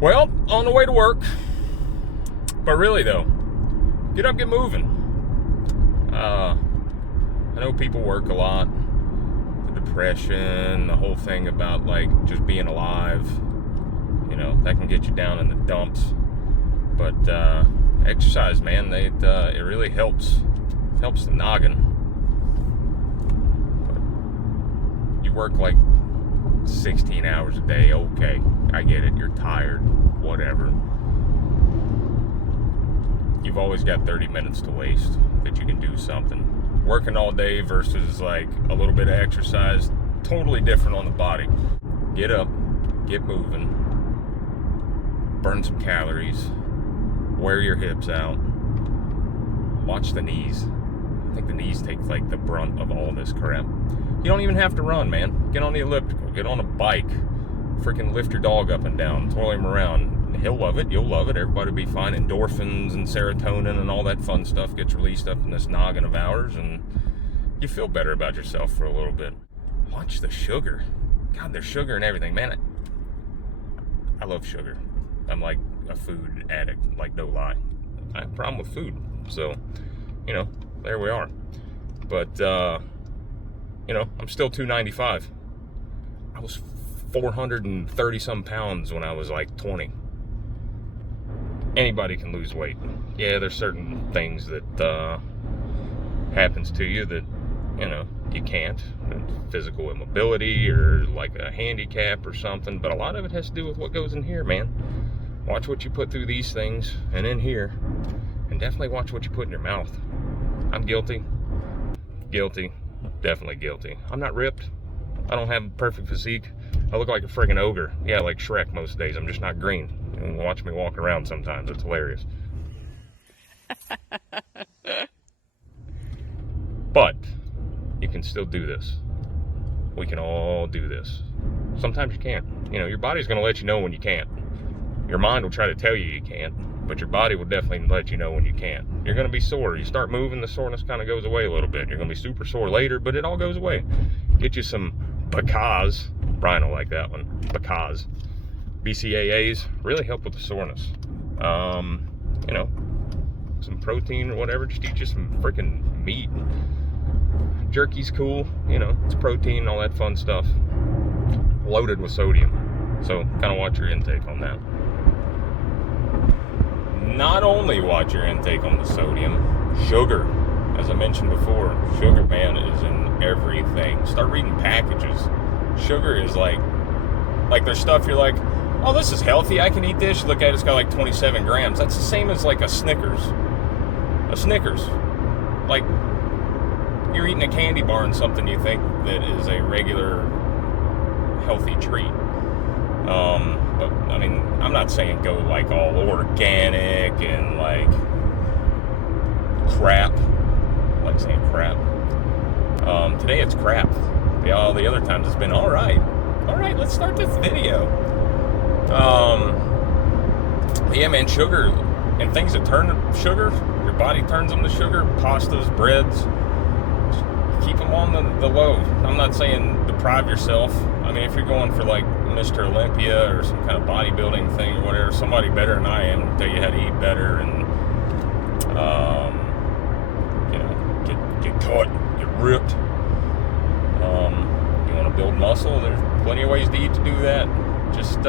Well, on the way to work. But really though, get up, get moving. I know people work a lot. The depression, the whole thing about like just being alive, you know, that can get you down in the dumps. But exercise, man, it really helps. It helps the noggin. But you work like 16 hours a day, okay, I get it, you're tired, whatever. You've always got 30 minutes to waste that you can do something. Working all day versus like a little bit of exercise, totally different on the body. Get up, get moving, burn some calories, wear your hips out, watch the knees. I think the knees take like the brunt of all this crap. You don't even have to run, man. Get on the elliptical, get on a bike, freaking lift your dog up and down, twirl him around. He'll love it, you'll love it, everybody will be fine. Endorphins and serotonin and all that fun stuff gets released up in this noggin of ours, and you feel better about yourself for a little bit. Watch the sugar. God, there's sugar and everything, man. I love sugar. I'm like a food addict, like no lie. I have a problem with food, so, you know, there we are. But, you know, I'm still 295. I was 430 some pounds when I was like 20. Anybody can lose weight. Yeah, there's certain things that happens to you that, you know, you can't. Physical immobility or like a handicap or something, but a lot of it has to do with what goes in here, man. Watch what you put through these things and in here, and definitely watch what you put in your mouth. I'm guilty. Guilty. Definitely guilty. I'm not ripped. I don't have a perfect physique. I look like a friggin' ogre. Yeah, like Shrek most days. I'm just not green. You can watch me walk around sometimes. It's hilarious. But you can still do this. We can all do this. Sometimes you can't. You know, your body's going to let you know when you can't. Your mind will try to tell you can't, but your body will definitely let you know when you can't. You're going to be sore. You start moving, the soreness kind of goes away a little bit. You're going to be super sore later, but it all goes away. Get you some Bacaz. Brian will like that one. Bacaz. BCAAs really help with the soreness. You know, some protein or whatever. Just eat you some freaking meat. Jerky's cool. You know, it's protein, all that fun stuff. Loaded with sodium. So kind of watch your intake on that. Not only watch your intake on the sodium, sugar. As I mentioned before, sugar, man, is in everything. Start reading packages. Sugar is like there's stuff you're like, oh, this is healthy, I can eat this. You look at it, it's got like 27 grams. That's the same as like a Snickers. A Snickers. Like, you're eating a candy bar and something you think that is a regular healthy treat. But I mean, I'm not saying go like all organic and like crap. I like saying crap. Today it's crap. All the other times it's been all right, let's start this video. Yeah, man, sugar and things that turn to sugar, your body turns them to sugar. Pastas, breads, keep them on the low. I'm not saying deprive yourself. I mean, if you're going for like Mr. Olympia or some kind of bodybuilding thing or whatever, somebody better than I am will tell you how to eat better and you know, get cut, get ripped. You want to build muscle, there's plenty of ways to eat to do that. Just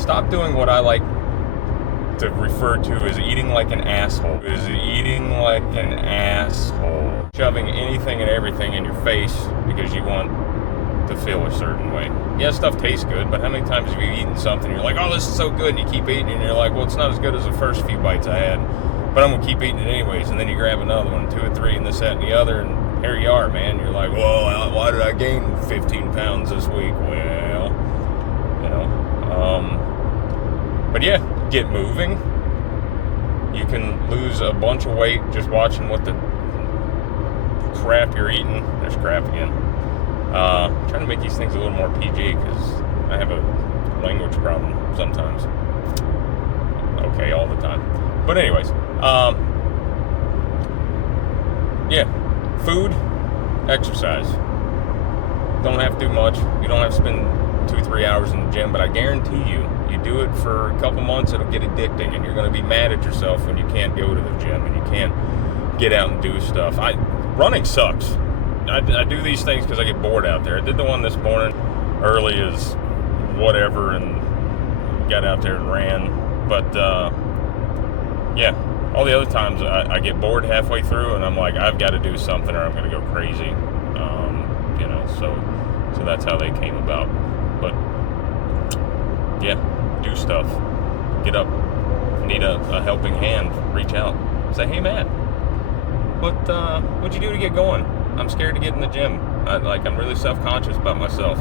stop doing what I like to refer to as eating like an asshole. Shoving anything and everything in your face because you want to feel a certain way. Yeah, stuff tastes good, but how many times have you eaten something and you're like, oh, this is so good, and you keep eating it and you're like, well, it's not as good as the first few bites I had, but I'm going to keep eating it anyways. And then you grab another one, 2 or 3, and this, that, and the other, and here you are, man. You're like, well, why did I gain 15 pounds this week? Well, you know, but yeah, get moving. You can lose a bunch of weight just watching what the crap you're eating. There's crap again. I'm trying to make these things a little more PG because I have a language problem sometimes. Okay, all the time. But anyways, yeah, food, exercise. Don't have to do much. You don't have to spend 2-3 hours in the gym, but I guarantee you do it for a couple months, it'll get addicting, and you're going to be mad at yourself when you can't go to the gym and you can't get out and do stuff. Running sucks. I do these things because I get bored out there. I did the one this morning early as whatever and got out there and ran. But yeah, all the other times I get bored halfway through and I'm like, I've got to do something or I'm going to go crazy. So that's how they came about. But yeah, do stuff. Get up. If you need a helping hand, reach out. Say, hey man, what'd you do to get going? I'm scared to get in the gym. I'm really self-conscious about myself.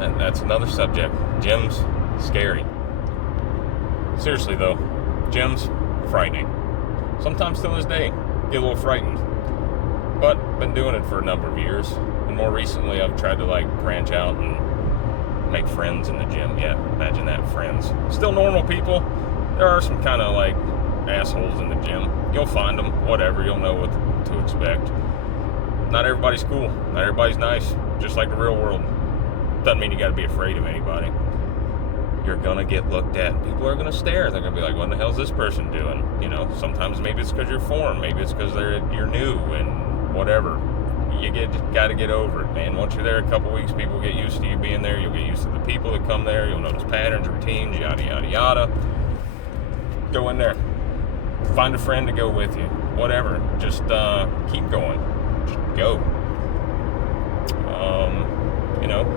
And that's another subject. Gym's scary. Seriously though, gym's frightening. Sometimes to this day, get a little frightened. But been doing it for a number of years. And more recently I've tried to branch out and make friends in the gym. Yeah, imagine that, friends. Still normal people. There are some kind of assholes in the gym. You'll find them, whatever. You'll know what to expect. Not everybody's cool. Not everybody's nice. Just like the real world. Doesn't mean you got to be afraid of anybody. You're gonna get looked at. People are gonna stare. They're gonna be like, "What the hell's this person doing?" Sometimes maybe it's because you're foreign. Maybe it's because you're new and whatever. You got to get over it, man. Once you're there a couple weeks, people get used to you being there. You'll get used to the people that come there. You'll notice patterns, routines, yada yada yada. Go in there. Find a friend to go with you. Whatever. Just keep going. Just go.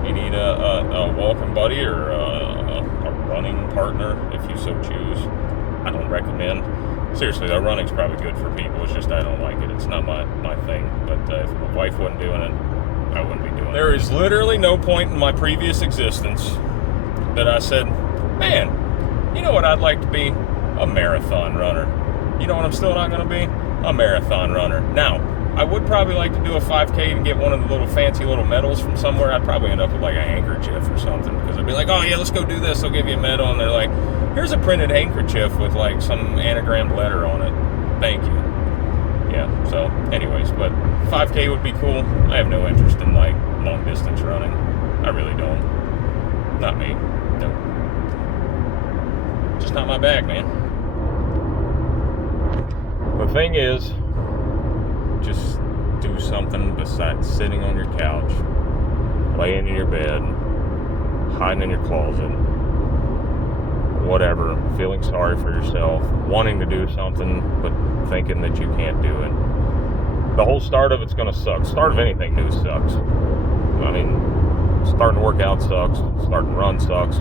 You need a walking buddy or a running partner if you so choose. I don't recommend. Seriously, though, running's probably good for people. It's just I don't like it. It's not my thing. But if my wife wasn't doing it, I wouldn't be doing it. There is literally no point in my previous existence that I said, man, you know what I'd like to be? A marathon runner. You know what I'm still not going to be? A marathon runner. Now, I would probably like to do a 5K and get one of the little fancy little medals from somewhere. I'd probably end up with a handkerchief or something because I'd be like, oh yeah, let's go do this. They'll give you a medal. And they're like, here's a printed handkerchief with some anagrammed letter on it. Thank you. Yeah, so anyways, but 5K would be cool. I have no interest in long distance running. I really don't. Not me. No. Just not my bag, man. The thing is, just do something besides sitting on your couch, laying in your bed, hiding in your closet, whatever, feeling sorry for yourself, wanting to do something, but thinking that you can't do it. The whole start of it's going to suck. Start of anything new sucks. I mean, starting to work out sucks. Starting to run sucks.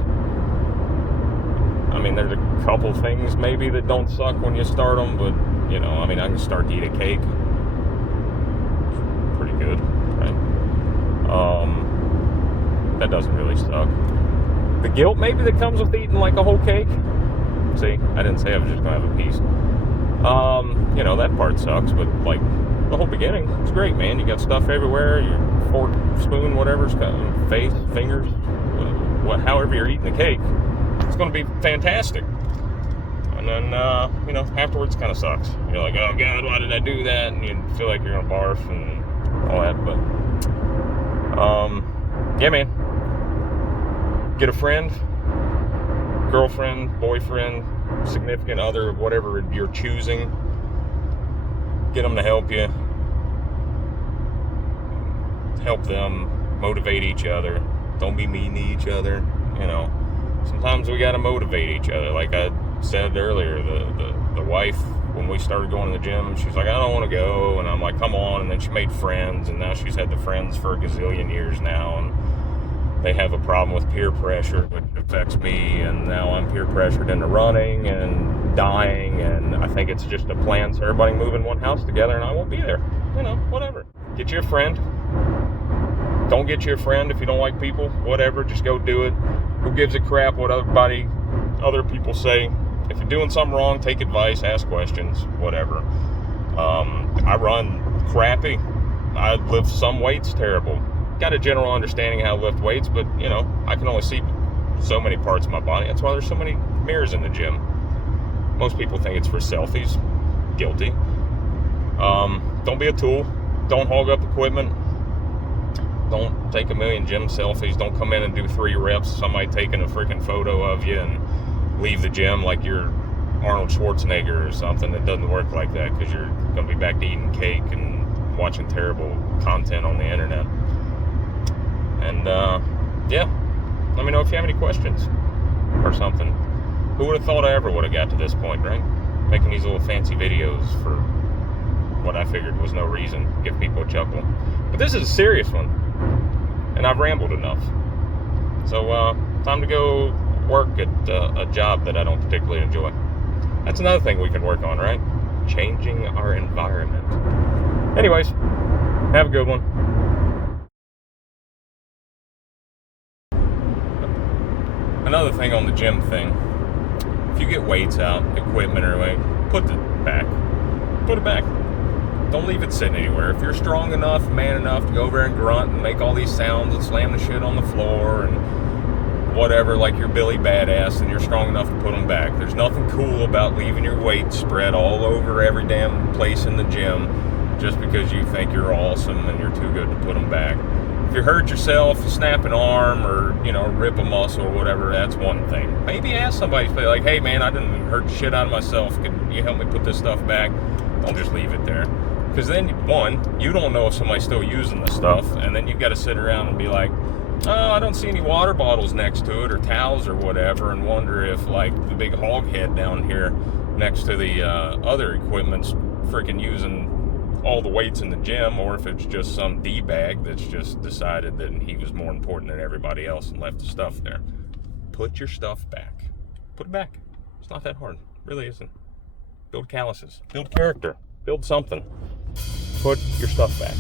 I mean, there's a couple things maybe that don't suck when you start them, but, I can start to eat a cake. Pretty good, right? That doesn't really suck. The guilt maybe that comes with eating a whole cake. See, I didn't say I was just going to have a piece. That part sucks, but the whole beginning, it's great, man. You got stuff everywhere, your fork, spoon, whatever's face, fingers, however you're eating the cake, it's going to be fantastic. And then, afterwards kind of sucks. You're like, oh God, why did I do that? And you feel like you're going to barf and all that, but, yeah, man. Get a friend, girlfriend, boyfriend, significant other, whatever you're choosing. Get them to help you. Help them. Motivate each other. Don't be mean to each other. Sometimes we got to motivate each other. Like I said earlier, the wife, when we started going to the gym, she's like, I don't want to go. And I'm like, come on. And then she made friends. And now she's had the friends for a gazillion years now. And they have a problem with peer pressure, which affects me, and now I'm peer pressured into running and dying, and I think it's just a plan so everybody move in one house together and I won't be there. Whatever. Get you a friend. Don't get you a friend if you don't like people. Whatever, just go do it. Who gives a crap what other people say? If you're doing something wrong, take advice, ask questions, whatever. I run crappy. I lift some weights terrible. Got a general understanding of how to lift weights, but I can only see so many parts of my body. That's why there's so many mirrors in the gym. Most people think it's for selfies. Guilty. Don't be a tool. Don't hog up equipment. Don't take a million gym selfies. Don't come in and do 3 reps. Somebody taking a freaking photo of you and leave the gym like you're Arnold Schwarzenegger or something. It doesn't work like that, because you're going to be back to eating cake and watching terrible content on the internet. And yeah, let me know if you have any questions or something. Who would have thought I ever would have got to this point, right? Making these little fancy videos for what I figured was no reason, give people a chuckle. But this is a serious one, and I've rambled enough. So time to go work at a job that I don't particularly enjoy. That's another thing we can work on, right? Changing our environment. Anyways, have a good one. Another thing on the gym thing, if you get weights out, equipment or weight, put it back. Put it back. Don't leave it sitting anywhere. If you're strong enough, man enough to go over and grunt and make all these sounds and slam the shit on the floor and whatever, like you're Billy Badass, and you're strong enough to put them back. There's nothing cool about leaving your weights spread all over every damn place in the gym just because you think you're awesome and you're too good to put them back. If you hurt yourself, snap an arm, or, you know, rip a muscle or whatever, that's one thing. Maybe ask somebody, like, hey man, I didn't hurt the shit out of myself. Can you help me put this stuff back? Don't just leave it there. Because then, one, you don't know if somebody's still using the stuff, and then you've got to sit around and be like, oh, I don't see any water bottles next to it or towels or whatever, and wonder if, like, the big hog head down here next to the other equipment's freaking using all the weights in the gym, or if it's just some D-bag that's just decided that he was more important than everybody else and left the stuff there. Put your stuff back. Put it back. It's not that hard. It really isn't. Build calluses. Build character. Build something. Put your stuff back.